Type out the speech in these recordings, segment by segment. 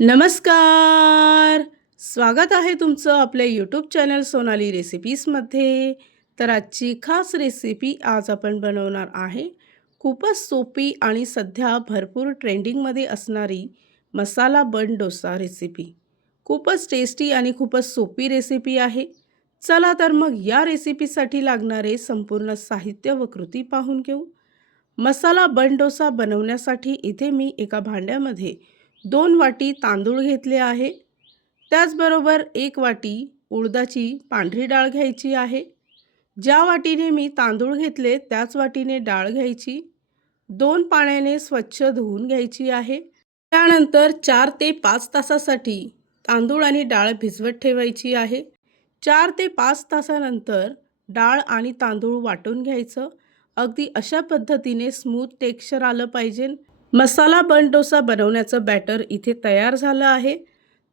नमस्कार. स्वागत आहे तुमचं आपल्या यूट्यूब चॅनल सोनाली रेसिपीजमध्ये. तर आजची खास रेसिपी आज आपण बनवणार आहे. खूपच सोपी आणि सध्या भरपूर ट्रेंडिंगमध्ये असणारी मसाला बन डोसा रेसिपी. खूपच टेस्टी आणि खूपच सोपी रेसिपी आहे. चला तर मग या रेसिपीसाठी लागणारे संपूर्ण साहित्य व कृती पाहून घेऊ. मसाला बन डोसा बनवण्यासाठी इथे मी एका भांड्यामध्ये 2 वाटी तांदूळ घेतले आहे. त्याचबरोबर 1 वाटी उडदाची पांढरी डाळ घ्यायची आहे. ज्या वाटीने मी तांदूळ घेतले त्याच वाटीने डाळ घ्यायची. 2 पाण्याने स्वच्छ धुवून घ्यायची आहे. त्यानंतर 4 ते 5 तासासाठी तांदूळ आणि डाळ भिजवत ठेवायची आहे. 4 ते 5 तासानंतर डाळ आणि तांदूळ वाटून घ्यायचं. अगदी अशा पद्धतीने स्मूथ टेक्स्चर आलं पाहिजे. मसाला बन डोसा बनवण्याचं बॅटर इथे तयार झालं आहे.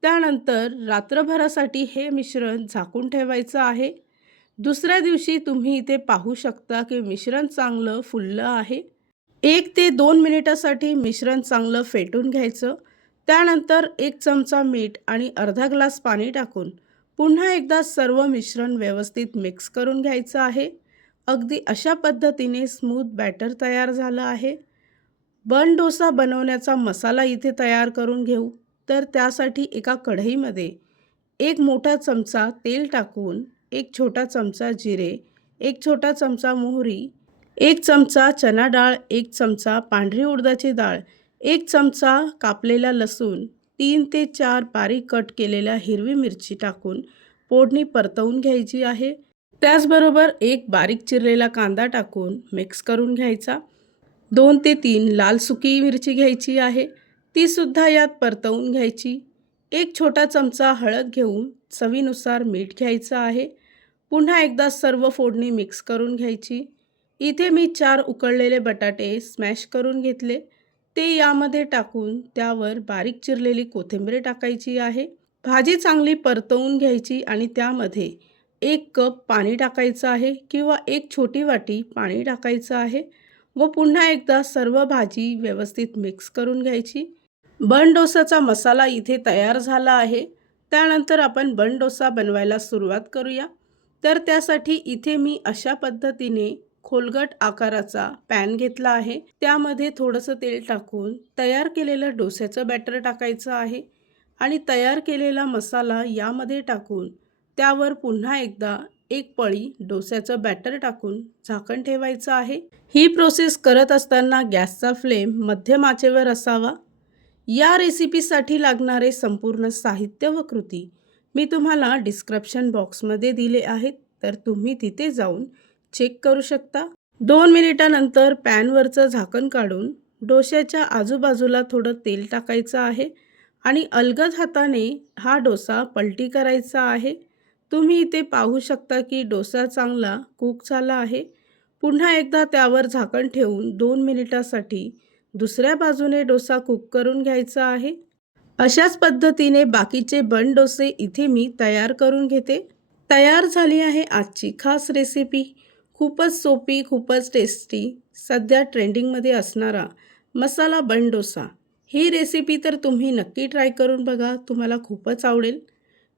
त्यानंतर रात्रभरासाठी हे मिश्रण झाकून ठेवायचं आहे. दुसऱ्या दिवशी तुम्ही इथे पाहू शकता की मिश्रण चांगलं फुललं आहे. 1 ते 2 मिनिटासाठी मिश्रण चांगलं फेटून घ्यायचं. त्यानंतर 1 चमचा मीठ आणि अर्धा ग्लास पाणी टाकून पुन्हा एकदा सर्व मिश्रण व्यवस्थित मिक्स करून घ्यायचं आहे. अगदी अशा पद्धतीने स्मूथ बॅटर तयार झालं आहे. बन डोसा बनवण्याचा मसाला इथे तयार करून घेऊ. तर त्यासाठी एका कढईमध्ये 1 मोठा चमचा तेल टाकून 1 छोटा चमचा जिरे, 1 छोटा चमचा मोहरी, 1 चमचा चना डाळ, 1 चमचा पांढरी उडदाची डाळ, 1 चमचा कापलेला लसूण, 3 ते 4 बारीक कट केलेल्या हिरवी मिरची टाकून फोडणी परतवून घ्यायची आहे. त्याचबरोबर एक बारीक चिरलेला कांदा टाकून मिक्स करून घ्यायचा. 2 ते 3 लाल सुकी मिरची घ्यायची आहे. तीसुद्धा यात परतवून घ्यायची. 1 छोटा चमचा हळद घेऊन चवीनुसार मीठ घ्यायचं आहे. पुन्हा एकदा सर्व फोडणी मिक्स करून घ्यायची. इथे मी 4 उकळलेले बटाटे स्मॅश करून घेतले. ते यामध्ये टाकून त्यावर बारीक चिरलेली कोथिंबीर टाकायची आहे. भाजी चांगली परतवून घ्यायची आणि त्यामध्ये 1 कप पाणी टाकायचं आहे किंवा 1 छोटी वाटी पाणी टाकायचं आहे व पुन्हा एकदा सर्व भाजी व्यवस्थित मिक्स करून घ्यायची. बन डोसाचा मसाला इथे तयार झाला आहे. त्यानंतर आपण बन डोसा बनवायला सुरुवात करूया. तर त्यासाठी इथे मी अशा पद्धतीने खोलगट आकाराचा पॅन घेतला आहे. त्यामध्ये थोडंसं तेल टाकून तयार केलेलं डोस्याचं बॅटर टाकायचं आहे आणि तयार केलेला मसाला यामध्ये टाकून त्यावर पुन्हा एकदा 1 पळी डोस्याचं बॅटर टाकून झाकण ठेवायचं आहे. ही प्रोसेस करत असताना गॅसचा फ्लेम मध्यम आचेवर असावा. या रेसिपीसाठी लागणारे संपूर्ण साहित्य व कृती मी तुम्हाला डिस्क्रिप्शन बॉक्समध्ये दिले आहेत, तर तुम्ही तिथे जाऊन चेक करू शकता. 2 मिनिटानंतर पॅनवरचं झाकण काढून डोश्याच्या आजूबाजूला थोडं तेल टाकायचं आहे आणि अलगद हाताने हा डोसा पलटी करायचा आहे. तुम्ही इथे पाहू शकता की डोसा चांगला कुक झाला आहे. पुन्हा एकदा त्यावर झाकण ठेवून 2 मिनिटासाठी दुसऱ्या बाजूने डोसा कुक करून घ्यायचा आहे. अशाच पद्धतीने बाकीचे बन डोसे इथे मी तयार करून घेते. तयार झाली आहे आजची खास रेसिपी. खूपच सोपी, खूपच टेस्टी, सध्या ट्रेंडिंगमध्ये असणारा मसाला बन डोसा. ही रेसिपी तर तुम्ही नक्की ट्राय करून बघा, तुम्हाला खूपच आवडेल.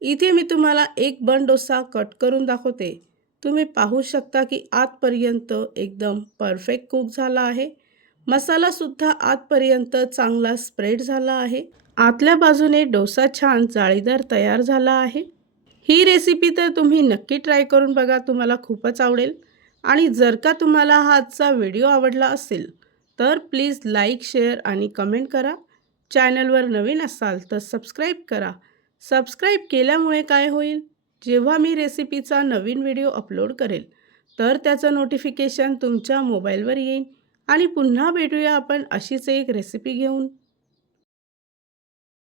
इथे मी तुम्हाला एक बन डोसा कट करून दाखवते. तुम्ही पाहू शकता की आतपर्यंत एकदम परफेक्ट कुक झाला आहे. मसालासुद्धा आतपर्यंत चांगला स्प्रेड झाला आहे. आतल्या बाजूने डोसा छान जाळीदार तयार झाला आहे. ही रेसिपी तर तुम्ही नक्की ट्राय करून बघा, तुम्हाला खूपच आवडेल. आणि जर का तुम्हाला हा आजचा व्हिडिओ आवडला असेल तर प्लीज लाईक, शेअर आणि कमेंट करा. चॅनलवर नवीन असाल तर सबस्क्राईब करा. सबस्क्राईब केल्यामुळे काय होईल, जेव्हा मी रेसिपीचा नवीन व्हिडिओ अपलोड करेल तर त्याचं नोटिफिकेशन तुमच्या मोबाईलवर येईल. आणि पुन्हा भेटूया आपण अशीच एक रेसिपी घेऊन.